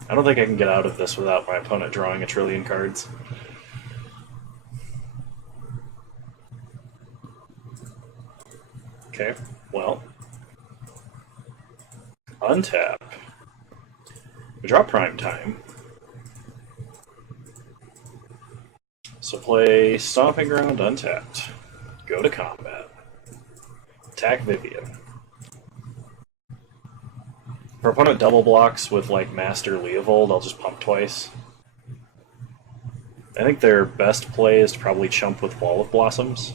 I don't think I can get out of this without my opponent drawing a trillion cards. Okay, well. Untap. We draw Prime Time. So play Stomping Ground untapped. Go to combat. Attack Vivian. If our opponent double blocks with like Master Leovold, I'll just pump twice. I think their best play is to probably chump with Wall of Blossoms.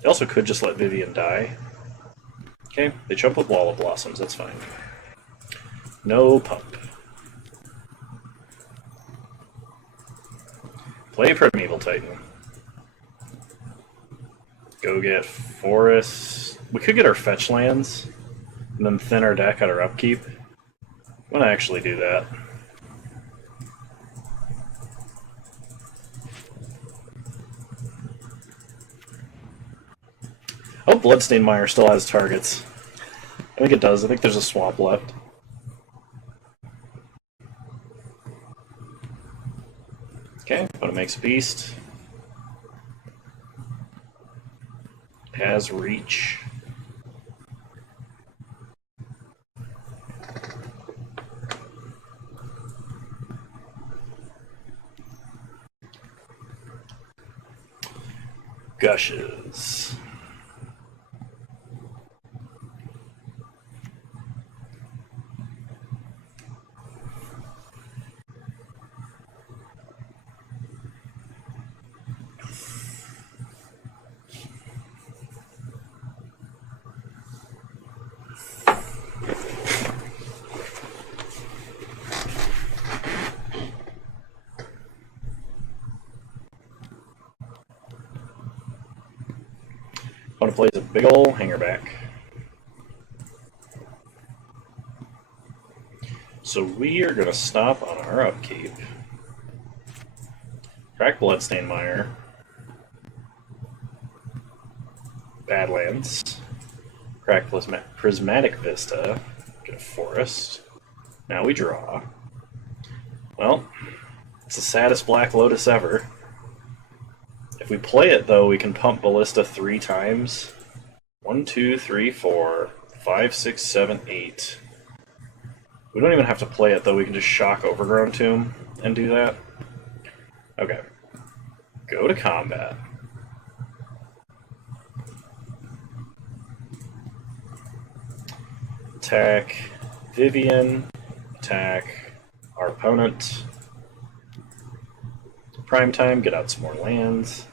They also could just let Vivian die. Okay, they chump with Wall of Blossoms, that's fine. No pump. Play Primeval Titan. Go get Forest. We could get our fetch lands, and then thin our deck at our upkeep. I'm gonna actually do that. Oh, Bloodstained Mire still has targets. I think it does. I think there's a swamp left. Okay, opponent makes a beast. Has reach. Gushes. Opponent plays a big ol' hangerback. So we are going to stop on our upkeep. Crack Bloodstained Mire. Badlands. Crack Prismatic Vista. Get a Forest. Now we draw. Well, it's the saddest Black Lotus ever. If we play it, though, we can pump Ballista 3 times. 1, 2, 3, 4, 5, 6, 7, 8. We don't even have to play it, though. We can just shock Overgrown Tomb and do that. Okay. Go to combat. Attack Vivian. Attack our opponent. Prime time, get out some more lands.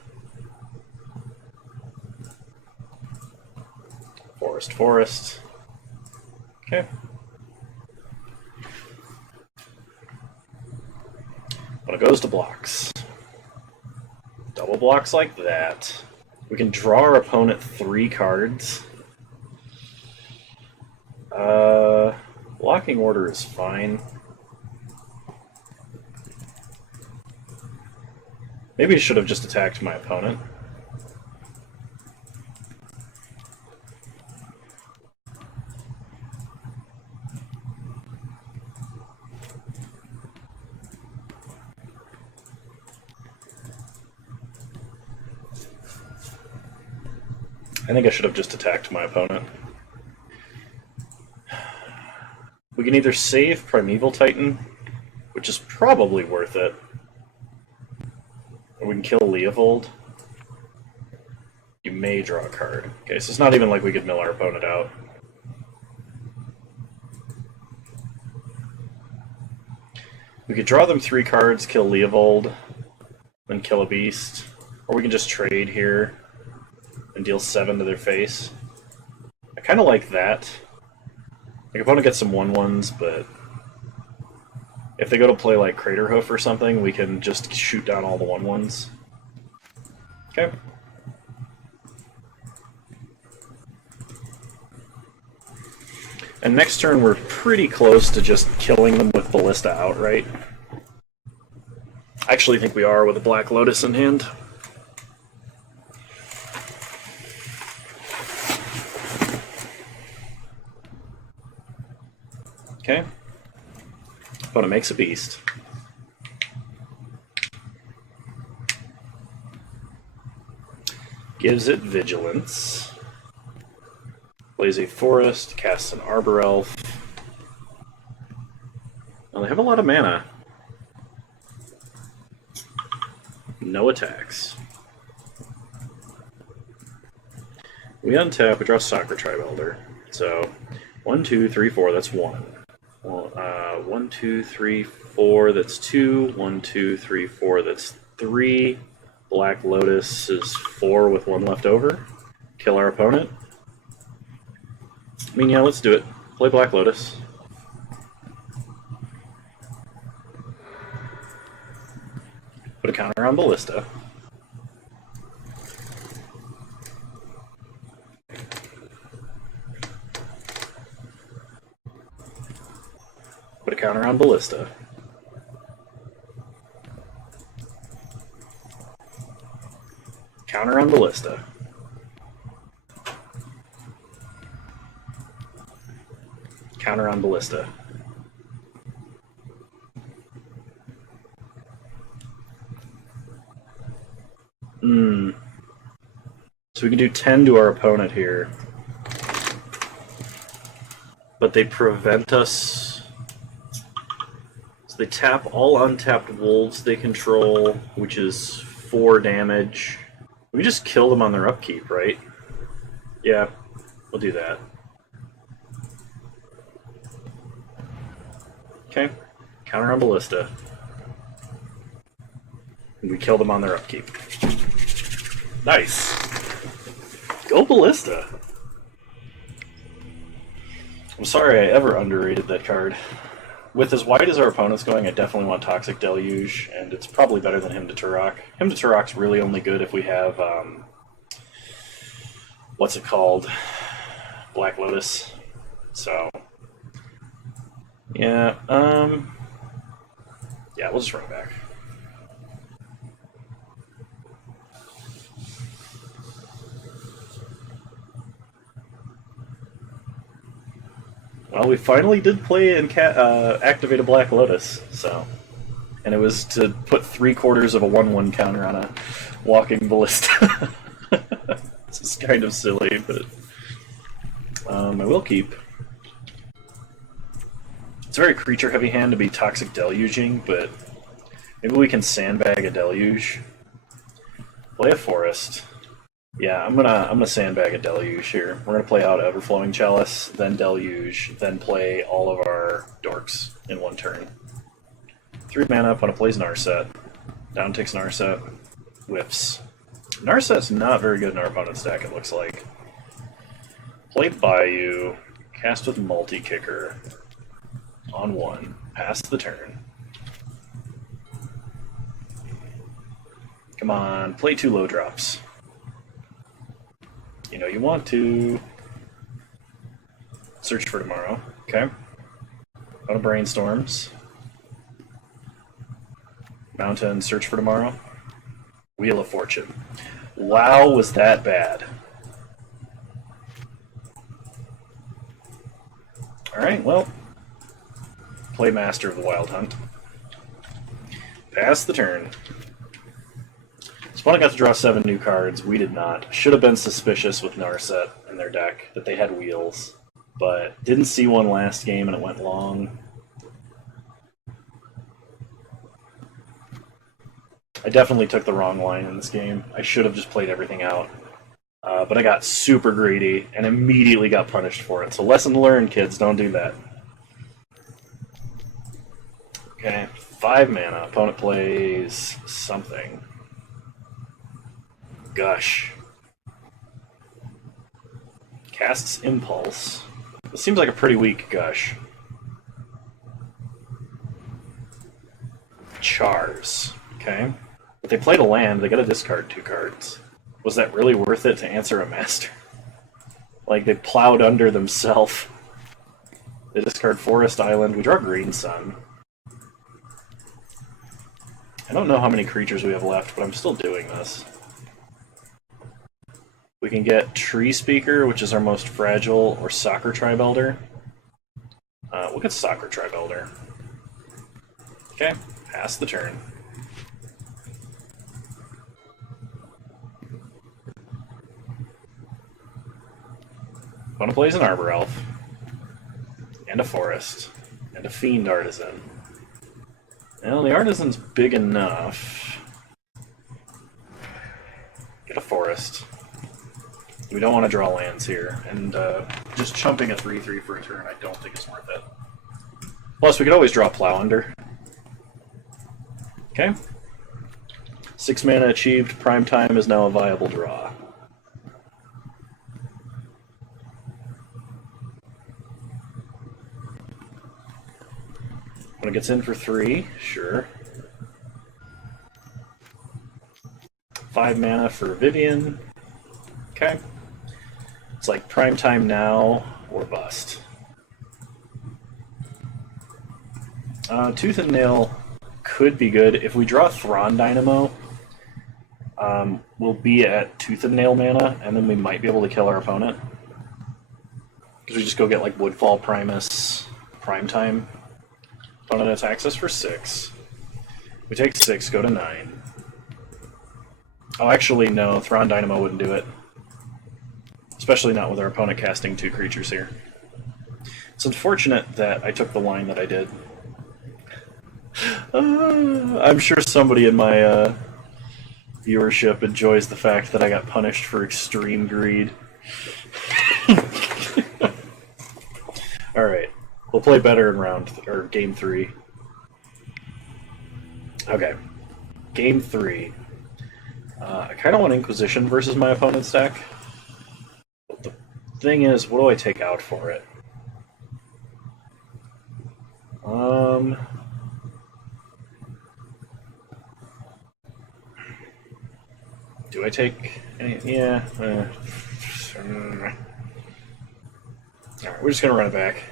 Forest, forest. Okay. When it goes to blocks. Double blocks like that. We can draw our opponent 3 cards. Blocking order is fine. Maybe I should have just attacked my opponent. I think I should have just attacked my opponent. We can either save Primeval Titan, which is probably worth it, or we can kill Leovold. You may draw a card. Okay, so it's not even like we could mill our opponent out. We could draw them 3 cards, kill Leovold, then kill a beast. Or we can just trade here and deal 7 to their face. I kind of like that. Like, opponent gets some 1/1s, but if they go to play like Craterhoof or something, we can just shoot down all the 1/1s. Okay. And next turn we're pretty close to just killing them with Ballista outright. I actually think we are with a Black Lotus in hand. Okay. Opponent makes a beast. Gives it vigilance. Plays a forest, casts an arbor elf. Well, they have a lot of mana. No attacks. We untap, we draw Soccer Tribe Elder. So 1, 2, 3, 4, that's 1. Well, 1, 2, 3, 4, that's 2. 1, 2, 3, 4, that's 3. Black Lotus is 4 with 1 left over. Kill our opponent. I mean, yeah, let's do it. Play Black Lotus. Put a counter on Ballista. Put a counter on Ballista. Counter on Ballista. Counter on Ballista. So we can do 10 to our opponent here. But they prevent us. So they tap all untapped wolves they control, which is 4 damage. We just kill them on their upkeep, right? Yeah, we'll do that. Okay, counter on Ballista. And we kill them on their upkeep. Nice! Go Ballista! I'm sorry I ever underrated that card. With as wide as our opponent's going, I definitely want Toxic Deluge, and it's probably better than Hymn to Turok. Hymn to Turok's really only good if we have, what's it called? Black Lotus. So, yeah, yeah, we'll just run it back. Well, we finally did play and activate a Black Lotus, so... And it was to put 3/4 of a 1/1 counter on a Walking Ballista. This is kind of silly, but... I will keep. It's a very creature-heavy hand to be Toxic Deluging, but... Maybe we can sandbag a Deluge. Play a Forest. Yeah, I'm gonna sandbag a Deluge here. We're gonna play out Everflowing Chalice, then Deluge, then play all of our dorks in one turn. 3 mana, opponent plays Narset. Down takes Narset. Whiffs. Narset's not very good in our opponent's deck, it looks like. Play Bayou. Cast with Multi-Kicker. On 1. Pass the turn. Come on, play 2 low drops. You know you want to. Search for Tomorrow. Okay. On Brainstorms. Mountain, Search for Tomorrow. Wheel of Fortune. Wow, was that bad. Alright, well. Play Master of the Wild Hunt. Pass the turn. Opponent got to draw 7 new cards. We did not. Should have been suspicious with Narset in their deck that they had wheels, but didn't see one last game and it went long. I definitely took the wrong line in this game. I should have just played everything out. But I got super greedy and immediately got punished for it. So lesson learned, kids. Don't do that. Okay, 5 mana. Opponent plays something. Gush. Casts Impulse. This seems like a pretty weak Gush. Chars. Okay. If they played a land, they gotta discard 2 cards. Was that really worth it to answer a Master? Like, they plowed under themselves. They discard Forest Island. We draw Green Sun. I don't know how many creatures we have left, but I'm still doing this. We can get Tree Speaker, which is our most fragile, or Soccer Tribe Elder. We'll get Soccer Tribe Elder. Okay, pass the turn. Opponent plays an Arbor Elf, and a Forest, and a Fiend Artisan. Well, the Artisan's big enough. Get a Forest. We don't want to draw lands here, and just chumping a 3/3 for a turn I don't think is worth it. Plus, we could always draw Plow Under. Okay. 6 mana achieved. Prime Time is now a viable draw. When it gets in for 3, sure. 5 mana for Vivian. Okay. It's like Prime Time now or bust. Tooth and Nail could be good. If we draw Thrawn Dynamo, we'll be at Tooth and Nail mana, and then we might be able to kill our opponent. Because we just go get like Woodfall Primus, Prime Time. Opponent attacks us for 6. We take 6, go to 9. Oh, actually, no. Thrawn Dynamo wouldn't do it. Especially not with our opponent casting 2 creatures here. It's unfortunate that I took the line that I did. I'm sure somebody in my viewership enjoys the fact that I got punished for extreme greed. Alright. We'll play better in game 3. Okay. Game 3. I kind of want Inquisition versus my opponent's deck. But the thing is, what do I take out for it? Do I take any? Yeah. Alright, we're just gonna run it back.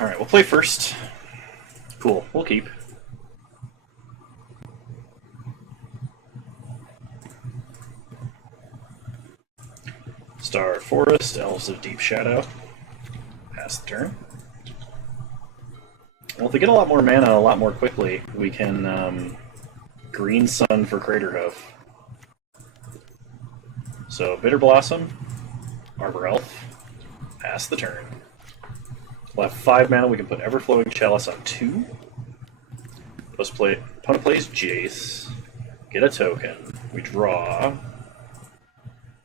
Alright, we'll play first. Cool, we'll keep. Star Forest, Elves of Deep Shadow. Pass the turn. Well, if we get a lot more mana a lot more quickly, we can Green Sun for Crater Hoof. So, Bitter Blossom, Arbor Elf, pass the turn. We'll have 5 mana, we can put Everflowing Chalice on 2. Opponent plays Jace, get a token, we draw,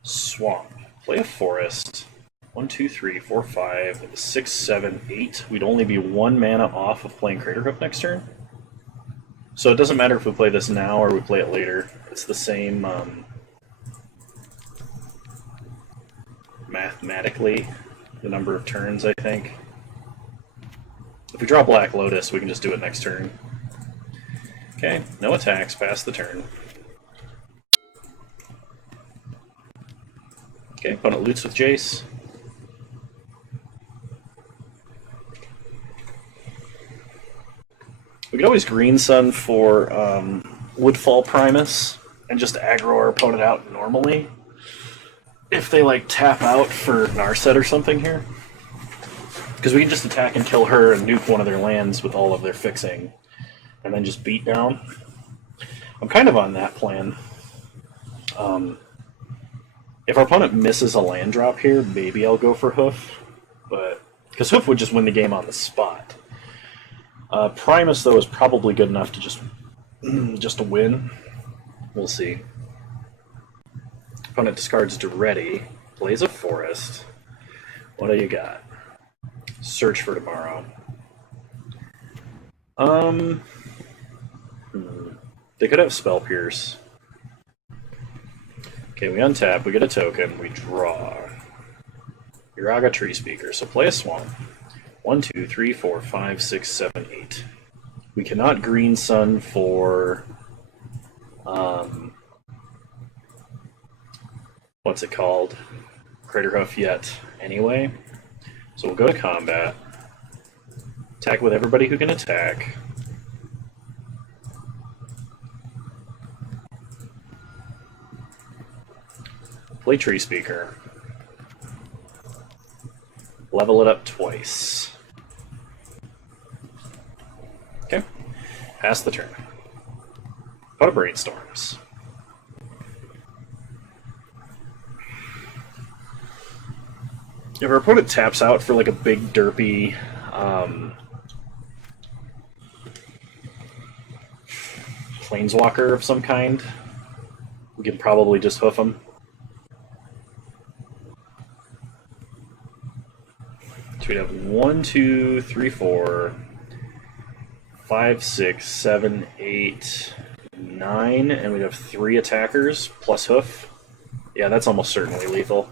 Swamp, play a Forest, 1, 2, 3, 4, 5, 6, 7, 8. We'd only be 1 mana off of playing Crater Hoof next turn. So it doesn't matter if we play this now or we play it later. It's the same mathematically, the number of turns, I think. If we draw Black Lotus, we can just do it next turn. Okay, no attacks, pass the turn. Okay, opponent loots with Jace. We could always Green Sun for Woodfall Primus and just aggro our opponent out normally. If they like tap out for Narset or something here. Because we can just attack and kill her and nuke one of their lands with all of their fixing. And then just beat down. I'm kind of on that plan. If our opponent misses a land drop here, maybe I'll go for Hoof. But because Hoof would just win the game on the spot. Primus, though, is probably good enough to just to win. We'll see. Opponent discards Duretti. Plays a forest. What do you got? Search for tomorrow. They could have Spell Pierce. Okay, we untap, we get a token, we draw. Uraga Tree Speaker, so play a Swamp. 1, 2, 3, 4, 5, 6, 7, 8. We cannot Green Sun for... what's it called? Craterhoof yet, anyway. So we'll go to combat. Attack with everybody who can attack. Play Tree Speaker. Level it up twice. Okay. Pass the turn. Put a Brainstorms. If our opponent taps out for like a big derpy planeswalker of some kind, we can probably just hoof him. So we'd have 1, 2, 3, 4, 5, 6, 7, 8, 9, and we'd have 3 attackers plus hoof. Yeah, that's almost certainly lethal.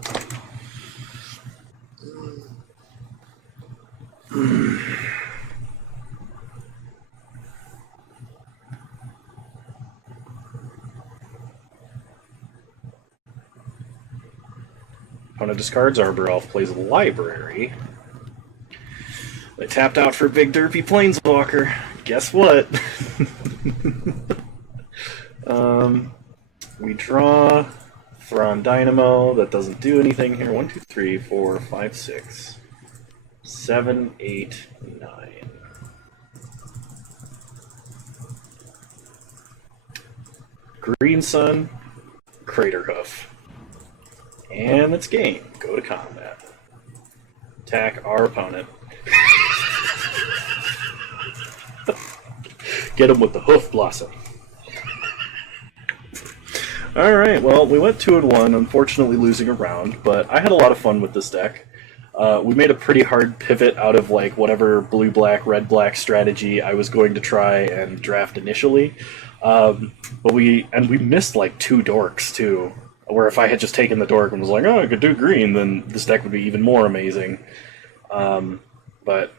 Opponent discards Arbor Elf, plays Library. They tapped out for Big Derpy Planeswalker. Guess what? We draw Thrawn Dynamo. That doesn't do anything here. 1, 2, 3, 4, 5, 6, 7, 8, 9. Green Sun, Craterhoof. And it's game. Go to combat. Attack our opponent. Get him with the HoofBlossom. Alright, well, we went 2-1, unfortunately losing a round, but I had a lot of fun with this deck. We made a pretty hard pivot out of like whatever blue-black, red-black strategy I was going to try and draft initially. But we missed like 2 dorks too, where if I had just taken the dork and was like, oh, I could do green, then this deck would be even more amazing. But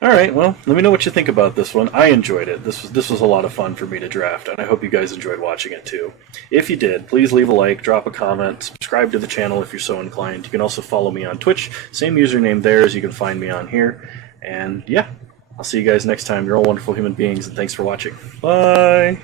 alright, well, let me know what you think about this one. I enjoyed it. This was a lot of fun for me to draft, and I hope you guys enjoyed watching it too. If you did, please leave a like, drop a comment, subscribe to the channel if you're so inclined. You can also follow me on Twitch. Same username there as you can find me on here. And yeah, I'll see you guys next time. You're all wonderful human beings, and thanks for watching. Bye!